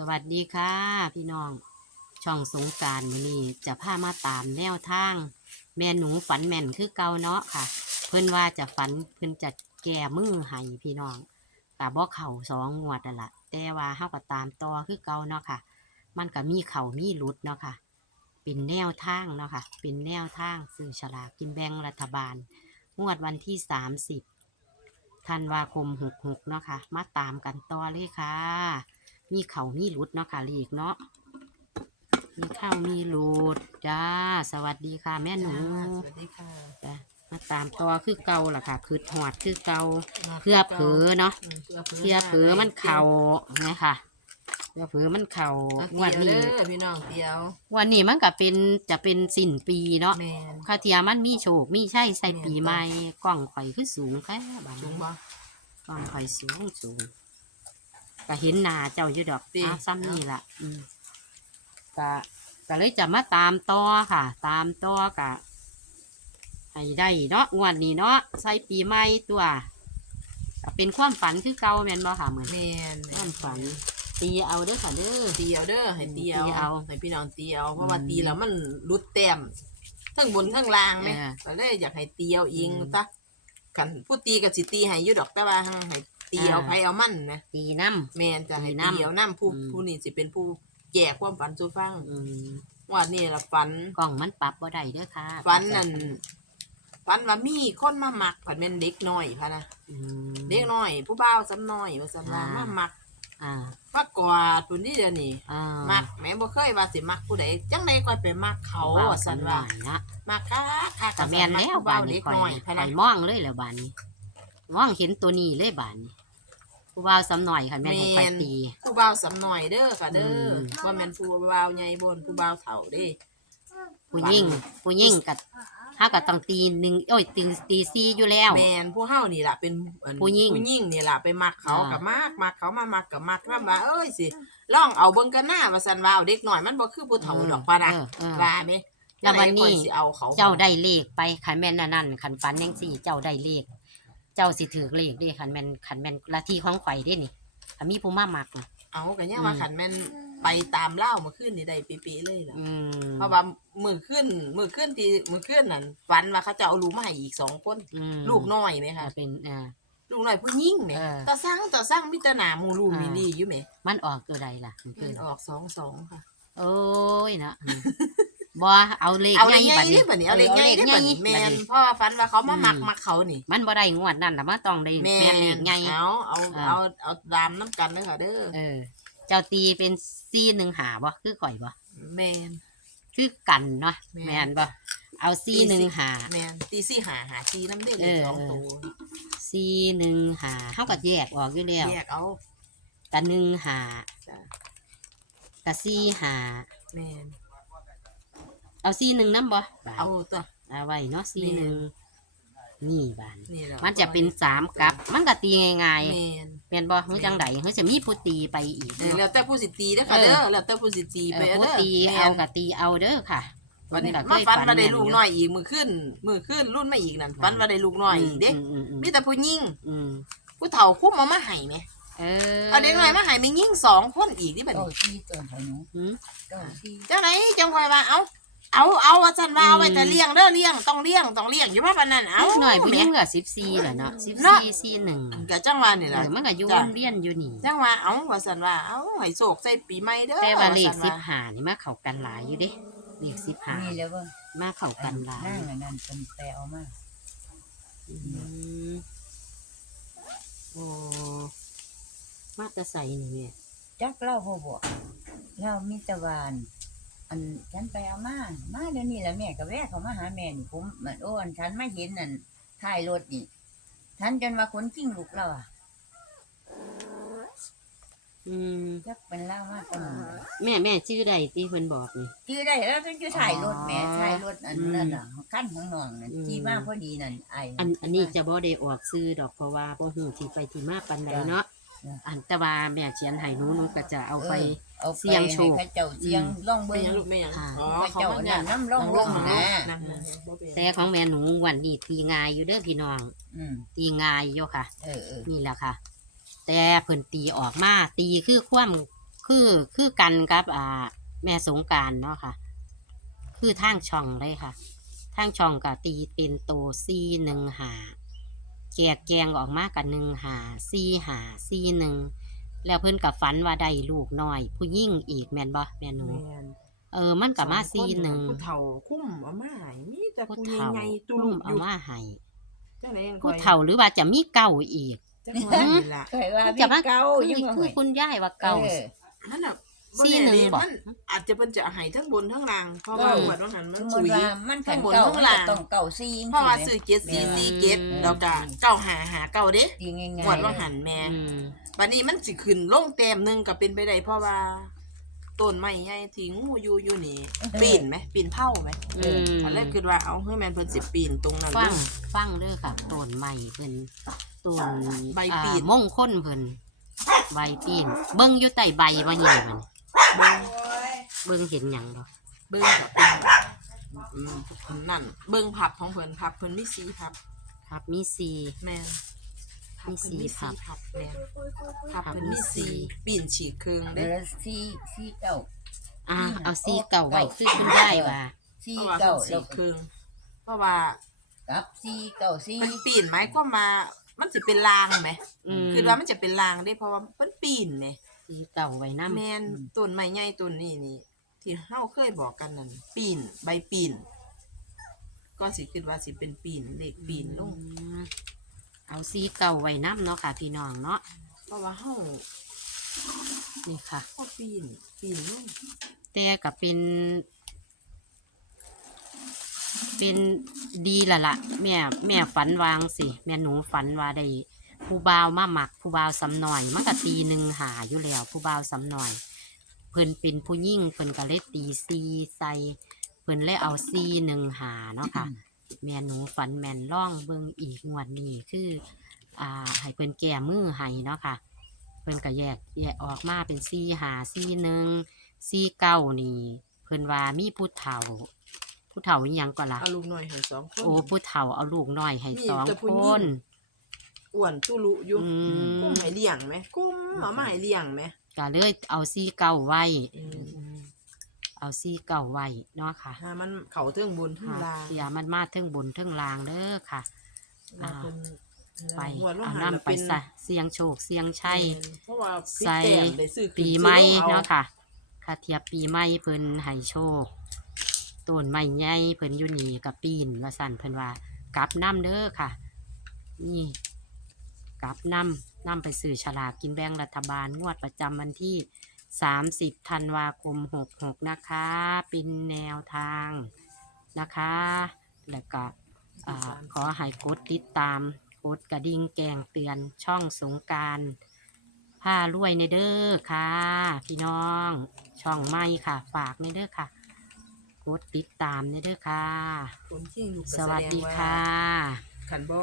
สวัสดีค่ะ พี่น้อง ช่องสงการมือนี้จะพามาตามแนวทาง แม่หนูฝันแม่นคือเกาเนาะค่ะ เพิ่อนว่าจะฝันเพิ่อนจะแก้มือให้พี่น้องแต่บ่เข่าสองงวดนั่นละแต่ว่าเฮาก็ตามต่อคือเกาเนาะค่ะ มันก็มีเข่ามีหลุดเนาะค่ะ เป็นแนวทางเนาะค่ะ เป็นแนวทางซื้อฉลากกินแบ่งรัฐบาล งวดวันที่30ธันวาคม66เนาะค่ะ มาตามกันต่อเลยค่ะ มีเขามีหลุดเนาะค่ะลีกเนาะมีเข้ามีหลุดจ้า สวัสดีค่ะ แม่หนูสวัสดีค่ะจ้ะมาตามต่อคือเก่าล่ะค่ะ คือหอดคือเก่าเพื่อเผลอเนาะอืมเพื่อเผลอมันเข่าไงค่ะเพื่อเผลอมันเข่าเอางวันเตียวนี้เด้อพี่น้องเตียววันนี้มันก็เป็นจะเป็นสิ้นปีเนาะแมนข้าเทียมันมีโชคมีใช่ใส่แม่นปีใหม่กล้องข่อยคือสูงแค่บางจุงบ่กล้องข่อยสูงสูง ก็เห็นหน้าเจ้าอยู่ดอกติ อ้าวซ้ำนี่ล่ะอืมก็ก็เลยจะมาตามต่อค่ะ ตามต่อกะให้ได้เนาะงวดนี้เนาะใส่ปีใหม่ตัวก็เป็นความฝันคือเก่าแม่นบ่ค่ะเหมือนแมนความฝัน ตีเอาเด้อค่ะเด้อเตียวเด้อให้เตียวตีเอาให้พี่น้องเตียวเพราะว่าอืมตีแล้วมันรุดแต้มทั้งบนทั้งล่างไหมเออก็เลยอยากให้เตียวเองอืม ซะกันผู้ตีกับสิตีให้อยู่ดอกแต่ว่าให้เตียวอ่าไผเอามันนะตีน้แมนจะให้ตีนำเตียวนํผู้อืม ผู้นี้สิเป็นผู้แก่ความฝันสู่ฟังำอืมว่านี่ละฝัน กล้องมันปรับบ่ได้เด้อค่ะฝันนั่นฝันว่ามีคนมามักผัดเป็นเด็กน้อยพะนะอืม เด็กน้อย ผู้บ่าวสำน้อยว่าสำว่าอ่าม มามักอ่า มากอดปุ่นนี่เดี๋ยวนี้อ่ามักแม่บ่เคยว่าสิมักผู้ใดจังไดก็ไปมักเขาผู้บ่ว่าซั่นว่าสำน้อยนะมักค่ะค่ะแต่แม่นแล้วผู้บาบ่านวนี้เด็กข่อยน้อยนี่พะข่นะอยมองเลยแล้วบานนี้ มองเห็นตัวนี้เลยบานนี้ผู้บ่าวสำหน่อยค่ะแม่นให้ข่อยตี ผู้บ่าวสำน้อยเด้อค่ะเด้ออม ว่าแม่นผู้บ่าวใหญ่บนผู้บ่าวเฒ่าเด้ ผู้ยิ่งผู้ยิ่งกับถ้ากับต้องตีหนึ่งโอ้ยตีตีซีอยู่แล้ว แม่นผู้เฮานี่ล่ะเป็นอันผู้หญิงผู้หญิงนี่ล่ะไปมักเขาอ่า กับมักมักเขามามักกับมักแล้วว่าเอ้ยสิลองเอาเบิ่งกันหน้าว่าซั่นว่าเอาเด็กน้อยมันบ่คือผู้เฒ่าดอกพะนะเออเออ ว่าแม่แล้ววันนี้ จังใดข้อยสิเอาเขาเจ้าได้เลขไปขันแม่นอันนั่นขันฟันยังสี่เจ้าได้เลข เจ้าสิถือเลขเด้ขันแม่นขันแม่นละที่ของข่อยเด้นี่ขันมีผู้มามักน่ะ เอากันยังว่าอืม ขันแม่นไปตามเล่ามาขึ้นนี่ได้ปีๆเลยล่ะอืมเพราะว่ามือขึ้นมือขึ้นที่มือขึ้นนั่นฝันว่าเขาจะเอาลูกมาให้อีกสองคน อืมลูกน้อยไหมอ่าคะเป็นอ่า ลูกน้อยผู้หญิงไหมเออต่อสร้างต่อสร้างมิตรหนาหมูลูกอ่ามีมีลี่อยู่ไหมมันออกตัวใดล่ะมันคือมันออกสองสองค่ะ โอ้ยนะอืม บ่เอาเลขเอาใหเลญ่ขใหญ่บัดได้นี้บัดนี้เอาเลขใหญ่ได้บัดนี้แมนเพราะว่าฝันว่าเขามามักอืม มักเขานี่มันบ่ได้งวดนั่นล่ะมาต้องได้แมแม่นเลขใหญ่ เอาเอาอ่า เอาเอาดามน้ำกันเลยค่ะเด้อเออ เจ้าตีเป็นซีหนึ่งหาบ่คือข่อยบ่แมนคือกันเนาะแม่น แม่นบ่เอาซีหนึ่งหา แมนตีสี่หาหาจีน้ำเด้อเอเลยอสองตัวซีหนึ่งหาเฮาก็แยกออกอยู่แล้วแยกเอากะหนึ่งหาจ้ะกะซีหาแมน เอาซีหนึ่งนํบ่บาดเอาตัว เอาไว้เนาะซีแม่นหนึ่งนี่บาน นี่แหละมันจะเป็นสามกับ มันก็ตีง่ายแมนๆเป็นบ่เฮ้ยจังไดเฮ้ยจะมีผู้ตีไปอีกเออเนาะ แล้วแต่ผู้สิตีเด้อค่ะเออเด้อแล้วแต่ผู้สิตีเอไปอผู้เด้อตีแม่นเอากะตีเอาเด้อค่ะวันนี้เพิ่ก็มาเคยฟันมาได้แม่ลูกน้อยอีกมือขึ้น มือขึ้นรุ่นมาอีกนั่นฟันมาได้ลูกน้อยอีกเด้มอืมอืมมีแต่ผู้หญิงอืมผู้เฒ่าคุ้มมามาให้ไหมเออเอาเด็กน้อยมาให้มียิ่งสองคนอีกที่บัดเก้านี้ที่ตัวเขาหนูหืมเก้าที่เจ้าไหนจังคอยว่าเอา เอาเอาว่าจันว่าเอาไว้แต่เลี้ยงเด้อเลี้ยงต้องเลี้ยงต้องเลี้ยงอยู่ว่าปานนั้นเอาเล็กหน่อยผู้หแหญิม่งก็สิบสี่แหละเนาะสิบเนาะสี่สี่หนึ่งก็จังว่านี่เอล่ะอมันก็อยู่จ้ะวนเรียนอยู่นี่จังว่าเอาว่าสันว่าเอาให้โศกใส่ปีใหม่เด้อแต่ว่าเลขซั่นสิบหานี่มาเข้ากันหลายอยู่เด้เลขสิบหามีแล้วว่ามาเข้ากันหลายนั่งอันนั้นเป็นแปลเอามาอืมโอ้มาแตะใส่นี่แม่จักเล่าพ่อบอกเล่ามิตรวาน อันฉันไปเอามา มาเดี๋ยวนี้แหละแม่ก็แวะเขามาหาแม่นี่ผมเหมือนโอ้อันฉันไม่เห็นนั่นท้ายรถนี่ฉันจนมาขนกิ้งลูกเราอะอืมจักเป็นเล่ามากกว่าหนูแม่แม่ชื่อใดที่เพิ่นบอกนี่จื้อได้แล้วฉันจะถ่ายรถแม่อ๋อถ่ายรถอันอืมนั้นอะขั้นของน้องนั่นอืม ที่มาพอดีนั่นไอ้อันอันนี้จะบ่ได้ออกซื้อดอกเพราะว่าบ่ฮู้ที่ไปที่มาปานใดเนาะจ้ะอันแต่ว่าแม่เขียนให้หนูหนูก็จะเอาไปเอาไป เสี่ยงโชคให้เขาเจ้าเสียงล่องเป็เบิ้นงหยังลูกไม่หยังค่ะ อ๋อเขาเขาเจ้ามาเนี่เนี่ยยน้ำล่องลงนะนะ นั่งๆบ่เป็นหแต่ยังของแม่หนูวันนี้ตีง่ายอยู่เด้อพี่น้อง อืมตีง่ายอยู่ค่ะ เออเออนี่แหละค่ะ แต่เพิ่นตีออกมาตีคือความคือคือกันกับ อ่า แม่สงกรารเนาะค่ะ คือทางช่องเลยค่ะทางช่องก็ตีเป็นโตซีหนึ่งหาแกกแกงออกมากับหนึ่งหาซีหาซีหนึ่ง แล้วเพิ่นกับฝันว่าได้ลูกน้อย ผู้ยิ่งอีกแม่นบ่แม่หนูแม่นเออมันกับมาซีหนึ่งผู้เฒ่าคุ้มเอามาให้มีแต่ผู้ผู้เฒ่าใหญ่ๆตุลุ่ลุมอเอายู่มาให้จังได๋ผู้เฒ่าหรือว่าจะมีเก่าอีก จังหวะนี่ล่ะเคยว่ามีจะมาเก่าคือยังว่าคือคุณย่ายว่าเก่า ออนั่นน่ะ บ่ซี่แน่หนึ่งเด้บอกมันอาจจะเพิ่นจะให้ทั้งบนทั้งล่างเพราะว่าเออ หวดว่าหันมันสมมสุติย ว่ามันขันข้างบนเก่าข้างมันล่างก็ต้องเก่าซีจังเพราะว่าซี้ซื้อเจ็ดสี่แม่นสี่เจ็ดอืมแล้วก็เก้าหาหาเก้าเด้ตีง่ายๆหวดว่าหันแม่อืมบัดนี้มันสิขึ้นลงแต้มหนึงก็เป็นไปได้เพราะว่าต้นไม้ใหญ่ที่งูอยู่อยู่นี่ปีนไหมปีนเผาไหมอืมอันแรกคือว่าเอาเฮ้ยแม่นเพิ่นสิปีนตรงนั้นฟังลงฟังเด้อค่ะต้นใหม่เพิ่นต้นใบปีน อ่ามงคลเพิ่นใบปีนเบิ่งอยู่ใต้ใบบ่ใหญ่มันเบิ่ง เบิ่งเห็นหยังบ่เบิ่งกับเป็นอืมนั่น เบิ่งพับของเพิ่นพับเพิ่นมีสีพับครับมีสีแม่นพับมีเพิ่นสีมีพัสีบพับแม่นพับพับเพิ่นมีมีสีสีปีนฉีกเครื่องเอเด้อซีซีเก่าอ่านี่น่ะเอาสีเก่าไว้เก่าคือคุณย่ายว่าซีเพราะว่าเก่าเพิ่นแล้ฉีวกเครื่องเพราะว่ากับซีเก่าซีมันปีนหมายความว่ามันสิเป็นรางไหมอืม คือว่ามันจะเป็นรางได้เพราะว่ามันปีนไหม สีเก่าไว้นำแม่นต้นไม้ใหญ่ต้นนี้นี่ที่เฮาเคยบอกกันนั่นปีนใบปีน ก็สิคิดว่าสิเป็นปีนเลขปีนลงเอาสีเก่าไว้นำเนาะค่ะ พี่น้องเนาะเพราะว่าเฮานี่ค่ะ เฮาปีน ปีนลงแต่ก็เป็น เป็นดีและละแม่แม่ฝันวางสิ แม่หนูฝันว่าได้ ผู้บ่าวมาหมักผู้บ่าวสำหน่อยมันก็ตีหนึ่งหาอยู่แล้วผู้บ่าวสำหน่อย เพิ่นเป็นผู้ยิ่งเพิ่นก็เลยตีซีใส่เพิ่นเลยเอาซีหนึ่งหาเนาะค่ะ แม่หนูฝันแม่นล่องเบิ่งอีกงวดนี้คือ อ่าให้เพิ่นแก้มือให้เนาะค่ะ เพิ่นก็แยกแยกออกมาเป็นซีหาซีหนึ่งซีเก้านี่เพิ่นว่ามีผู้เฒ่า ผู้เฒ่าอีหยังก็ล่ะเอาลูกน้อยให้สองคน โอ้ผู้เฒ่าเอาลูกน้อยให้มีสองแต่ผู้คหญิงน อ้วนตุลุอยู่อืม กุ้มให้เลี้ยงไหมกุ้มเอามาให้เลี้ยงไหมก็เลยเอาซีเก้าไว้ อืมเอาซีเก้าไว้เนาะค่ะถ้ามันเข้าเทิงบนเทิงค่ะล่างเสียมันมาเทิงบนเทิงลางเด้อค่ะแล้วเพิ่นไปหัวโลเอาหะน้ำไปเป็นซะเสียงโชคเสียงชัย เพราะว่าพริกใส่แต้มได้ซื้อขึ้นปีใหม่ซื้อลงอ เนาะค่ะค่ะเทียบปีใหม่เพิ่นให้โชคต้นไม้ใหญ่เพิ่นอยู่นี่กับปีนว่าสั่นเพิ่นว่ากลับน้ำเด้อค่ะ นี่ กลับน้ำน้ำไปซื้อฉลากกินแบ่งรัฐบาลงวดประจำวันที่ 30ธันวาคม 66 นะคะ เป็นแนวทางนะคะ แล้วก็อ่าขอให้กดติดตามกดกระดิ่งแกงเตือนช่องสงกรารผ้ารวยในเด้อค่ะ พี่น้องช่องไม่ค่ะ ฝากในเด้อค่ะ กดติดตามในเด้อค่ะคนที่อยู่ก็สวัสแงดีาค่ะ ขันบ่